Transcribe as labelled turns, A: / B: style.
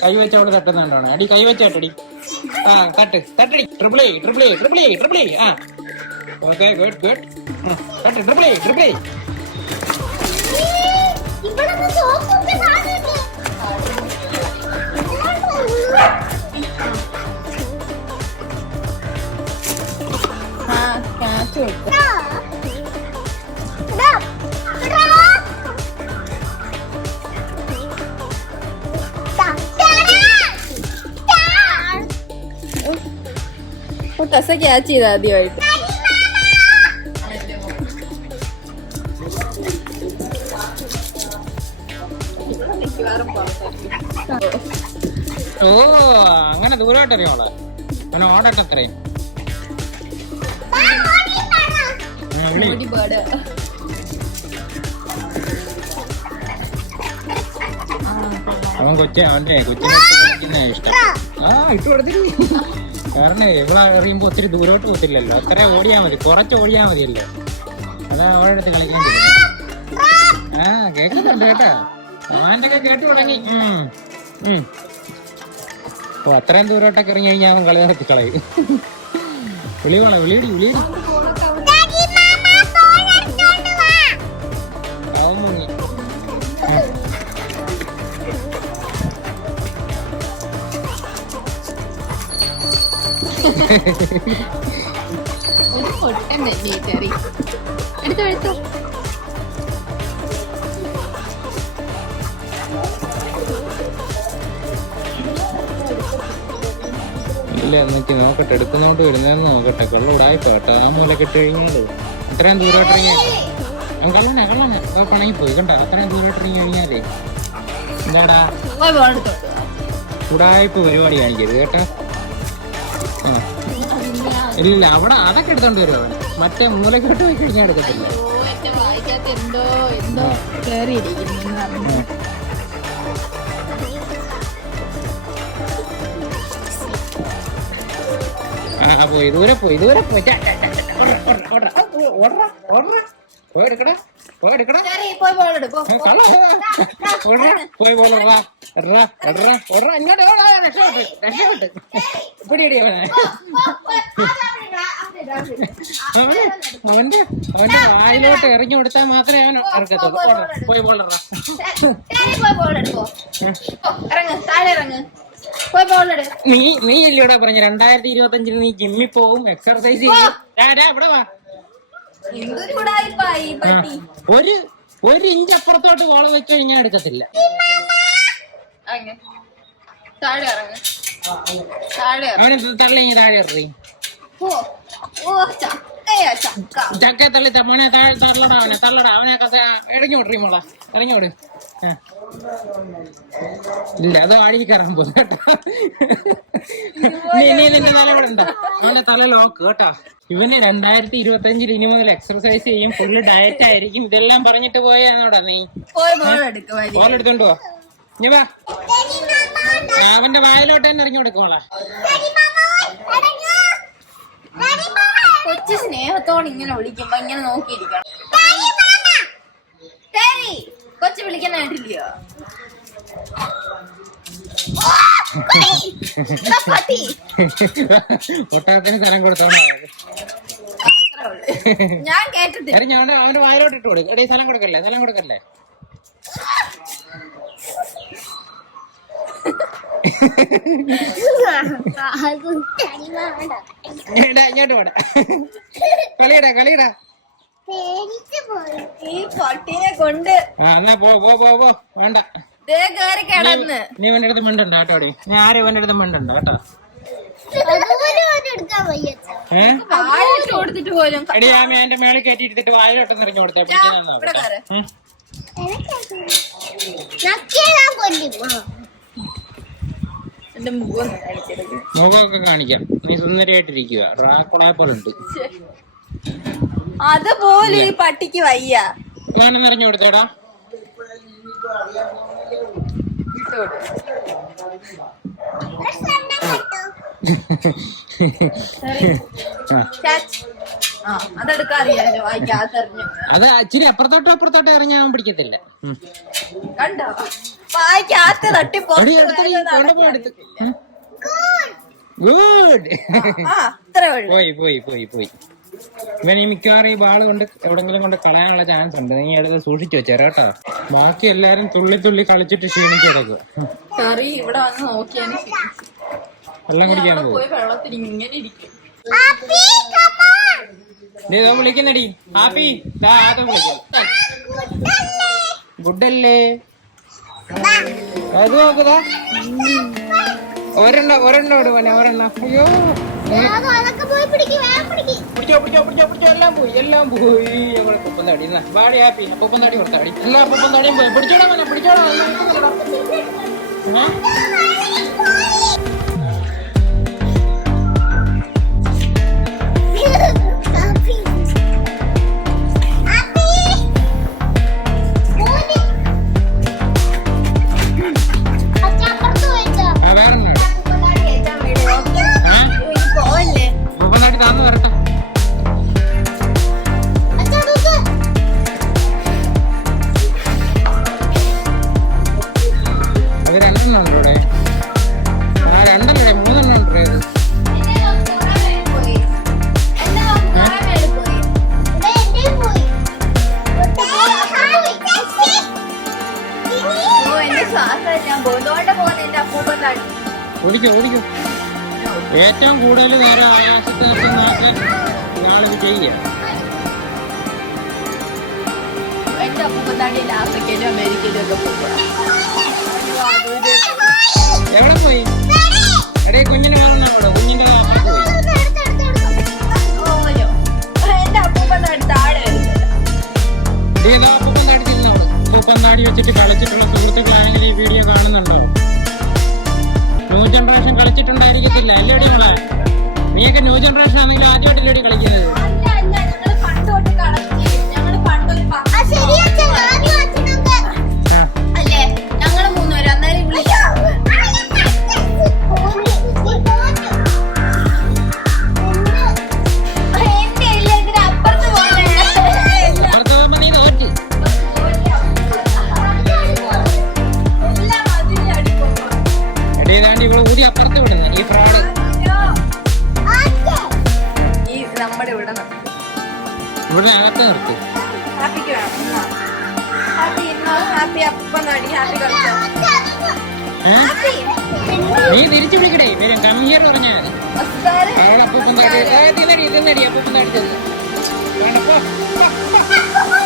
A: കൈ വെച്ച് അവിടെ തട്ടുന്നുണ്ടാണ് അടി കൈ വെച്ചാട്ടടി ആ തട്ട് തട്ടടി. Triple A triple A triple A triple A ആ. ഓക്കെ ഗുഡ് ഗുഡ് തട്ട് ട്രിപ്പിൾ എ ട്രിപ്പിൾ എ
B: ടെസ ക്യാച്ച് ചെയ്ത ആദ്യമായിട്ട്.
A: ഓ അങ്ങനെ ദൂരോട്ട് അറിയാവളെ അങ്ങനെ ഓടട്ടെ അത്രയും. അവൻ കൊച്ചെ അവന്റെ കൊച്ചിനെ ഇഷ്ടം. ആ ഇട്ട് കൊടുത്തില്ല കാരണം ഇവളെ എറിയുമ്പോൾ ഒത്തിരി ദൂരോട്ട് പോത്തില്ലല്ലോ അത്ര ഓടിയാ മതി. കുറച്ച് ഓടിയാ മതിയല്ലോ? അതാ അവളുടെ അടുത്ത് കളിക്കാൻ ആ കേൾക്കുന്നുണ്ട് കേട്ടാ. അവന്റെ ഒക്കെ കേട്ടു തുടങ്ങി. ഓ അത്രയും ദൂരോട്ടൊക്കെ ഇറങ്ങി കഴിഞ്ഞാൽ കളി നടത്തി കളയും. വിളിയടി വിളിയടി. അവൻ
B: ഒരു എടുത്തു എടുത്തു
A: ഇല്ല എന്നൊക്കെ നോക്കട്ടെ. എടുക്കുന്നോണ്ട് വരുന്നതെന്ന് നോക്കട്ടെ. കള്ള ഉടായ്പ കേട്ടോ. ആ മൂല കെട്ടി കഴിഞ്ഞാലോ. അത്രയും ദൂരോട്ട് ഇറങ്ങി. അവൻ കള്ളനെ കള്ളനെ ഇപ്പൊ പണങ്ങി പോയി കണ്ടോ? അത്രയും ദൂരോട്ട് ഇറങ്ങി കഴിഞ്ഞാലേ. എന്താടാ? ഉടായ്പ പരിപാടി കാണിക്കരുത് കേട്ടോ. ഇല്ല അവിടെ അതൊക്കെ എടുത്തോണ്ട് വരും അവിടെ മറ്റേ മൂലക്കോട്ട് പോയി കഴിഞ്ഞാൽ എടുക്കത്തില്ല
B: എന്തോ എന്തോ
A: ആ. പോയി ദൂരെ പോയി ദൂരെ പോയി ഓടറാ. പോയി എടുക്കടാ പോയി പോലെ ഓടാ രക്ഷപ്പെട്ട് രക്ഷപ്പെട്ട് പിടിയടി അവനെ അവന് അവന്റെ അവന്റെ വായിലോട്ട് എറിഞ്ഞു കൊടുത്താൽ മാത്രമേ അവൻ ഇറക്കത്തുള്ളൂ പോയി
B: എടു
A: നീ നീ ഇല്ലയോടെ പറഞ്ഞ രണ്ടായിരത്തി ഇരുപത്തി അഞ്ചിന് നീ ജിമ്മിൽ പോവും എക്സർസൈസ് ചെയ്യും ഇവിടെ വാ
B: എന്തൊരു കൂടായിപ്പായി ഈ
A: ആ,
B: പട്ടി
A: ഒരു ഒരു ഇഞ്ച് അപ്പുറത്തോട്ട് കോള വെച്ച് കഴിഞ്ഞാൽ എടുക്കത്തില്ല.
B: താഴെ ഇറങ്ങ്.
A: തള്ളി താഴെ
B: ചക്ക.
A: തള്ളി മോനെ താഴെ തള്ളടാ അവനെ തള്ളടാ അവനെ കഥ ഇറങ്ങി വിടറി മോള. ഇറങ്ങി വിട് ഇല്ല അത് ആടി കയറാൻ പോകും കേട്ടോ. നീ നീ നിന്റെ തല ഇവിടെ ഉണ്ടോ അവന്റെ തല ലോക്ക് കേട്ടോ. ഇവന് രണ്ടായിരത്തി ഇരുപത്തി അഞ്ചിൽ ഇനി മുതൽ എക്സർസൈസ് ചെയ്യും ഫുള്ള് ഡയറ്റ് ആയിരിക്കും. ഇതെല്ലാം പറഞ്ഞിട്ട് പോയാണോടാ നീ?
B: ബോൾ
A: എടുത്തോണ്ട് പോ. ഇനി വാ. അവന്റെ വായലോട്ട് തന്നെ ഇറങ്ങി കൊടുക്കോളാ
B: കൊച്ചു സ്നേഹത്തോടെ ഇങ്ങനെ വിളിക്കുമ്പോ ഇങ്ങനെ നോക്കിയിരിക്കണം. കൊച്ചു വിളിക്കുന്ന കേട്ടില്ലയോ
A: ഒട്ടകത്തിന് സ്ഥലം കൊടുത്തോണ്ടാ.
B: ഞാൻ കേട്ടിട്ടില്ല.
A: എറിഞ്ഞ അവന്റെ വായിലോട്ട് ഇട്ട് കൊടുക്കും. എടേ സ്ഥലം കൊടുക്കല്ലേ സ്ഥലം കൊടുക്കല്ലേ? ഇങ്ങോട്ട് പോടാ. കളിയടാ കളിയടാ.
B: ഈ പട്ടിനെ കൊണ്ട്
A: ആ എന്നാ പോ പോ പോ. വേണ്ട.
B: കേറി കിടന്ന്.
A: നീ ഇവന്റെ അടുത്ത് മിണ്ടണ്ട കേട്ടോ അവിടെ ഞാൻ ആരും ഇവന്റെ അടുത്ത് മിണ്ടണ്ട കേട്ടോ.
B: കൊടുത്തിട്ട് പോലും
A: എടി ആമി എന്റെ മേളിൽ കയറ്റി എടുത്തിട്ട് വായിലോട്ട് നിറഞ്ഞു കൊടുത്താ.
B: എന്റെ മുഖം
A: മുഖമൊക്കെ കാണിക്കാം. നീ സുന്ദരിയായിട്ടിരിക്കുക റാക്കുളാ പോലെ ഉണ്ട്.
B: അതുപോലെ ഈ പട്ടിക്ക് വയ്യ.
A: ഞാൻ നിറഞ്ഞു കൊടുത്തേടാ. അത് ഇച്ചിരി അപ്പുറത്തോട്ടോ അപ്പുറത്തോട്ടോ ഇറങ്ങി അവൻ പിടിക്കത്തില്ല.
B: കണ്ടോ
A: ഗുഡ് പോയി പോയി പോയി പോയി മിക്കവാറും ഈ ബാൾ കൊണ്ട് എവിടെങ്കിലും കൊണ്ട് കളയാനുള്ള ചാൻസ് ഉണ്ട് നീ എടുത്ത് സൂക്ഷിച്ചു വെച്ചേരാ ബാക്കി എല്ലാരും തുള്ളി തുള്ളി കളിച്ചിട്ട് ക്ഷീണിച്ചെടുക്കുക
B: കറി ഇവിടെ വന്ന് നോക്കിയാണ്
A: വെള്ളം കുടിക്കാൻ പോകും
B: പോയി വെള്ളത്തിൽ ഇങ്ങനെ ഇരിക്കും.
A: വിളിക്കുന്നടി. ഹാപ്പി. ഗുഡ് ആദ്യം വിളിക്കാം. ഗുഡല്ലേ? അത് നോക്കുതാ ഒരെണ്ണ ഒരെണ്ണ ഇടുവനെ ഒരെണ്ണ. അയ്യോ. പിടിച്ചോ പിടിച്ചോ പിടിച്ചോ പിടിച്ചോ. എല്ലാം പോയി എല്ലാം പോയി. ഞങ്ങൾ പൊപ്പം താടി വാടി ഹാപ്പി. പൊപ്പം താടി കൊടുത്താടി എല്ലാ പൊപ്പം താടിയും പോയി. പിടിച്ചോടാ പിടിച്ചോടാ. ഓടിക്കോ ഓടിക്കോ. ഏറ്റവും കൂടുതൽ നേരം ആകാശത്ത് ഇയാളിത് ചെയ്യുക.
B: എന്റെ ആഫ്രിക്കയിലും അമേരിക്കയിലും ഒക്കെ പോകുക
A: എവിടെ പോയി? എടേ കുഞ്ഞിനെ വരണോ കുഞ്ഞിന്റെ
B: അപ്പൂപ്പൻ തടി
A: താടിച്ചിരുന്നവൾ അപ്പൂപ്പൻ താടി വെച്ചിട്ട് കളിച്ചിട്ടുള്ള സുഹൃത്തുക്കളായെങ്കിൽ ഈ വീഡിയോ കാണുന്നുണ്ടോ? ന്യൂ ജനറേഷൻ കളിച്ചിട്ടുണ്ടായിരിക്കത്തില്ല. എല്ലാവരും മോളെ നീയൊക്കെ ന്യൂ ജനറേഷൻ ആണെങ്കിലും എല്ലാവരും കളിക്കുന്നത്? നീ തിരിച്ചു വിളിക്കടേ വരും കമ്മിയർ പറഞ്ഞാൽ മതി. ഏ, തിന്നടി തിന്നടി അപ്പൂപ്പൻ താടി ചെന്ന്. വേണ്ട പോ
C: ആ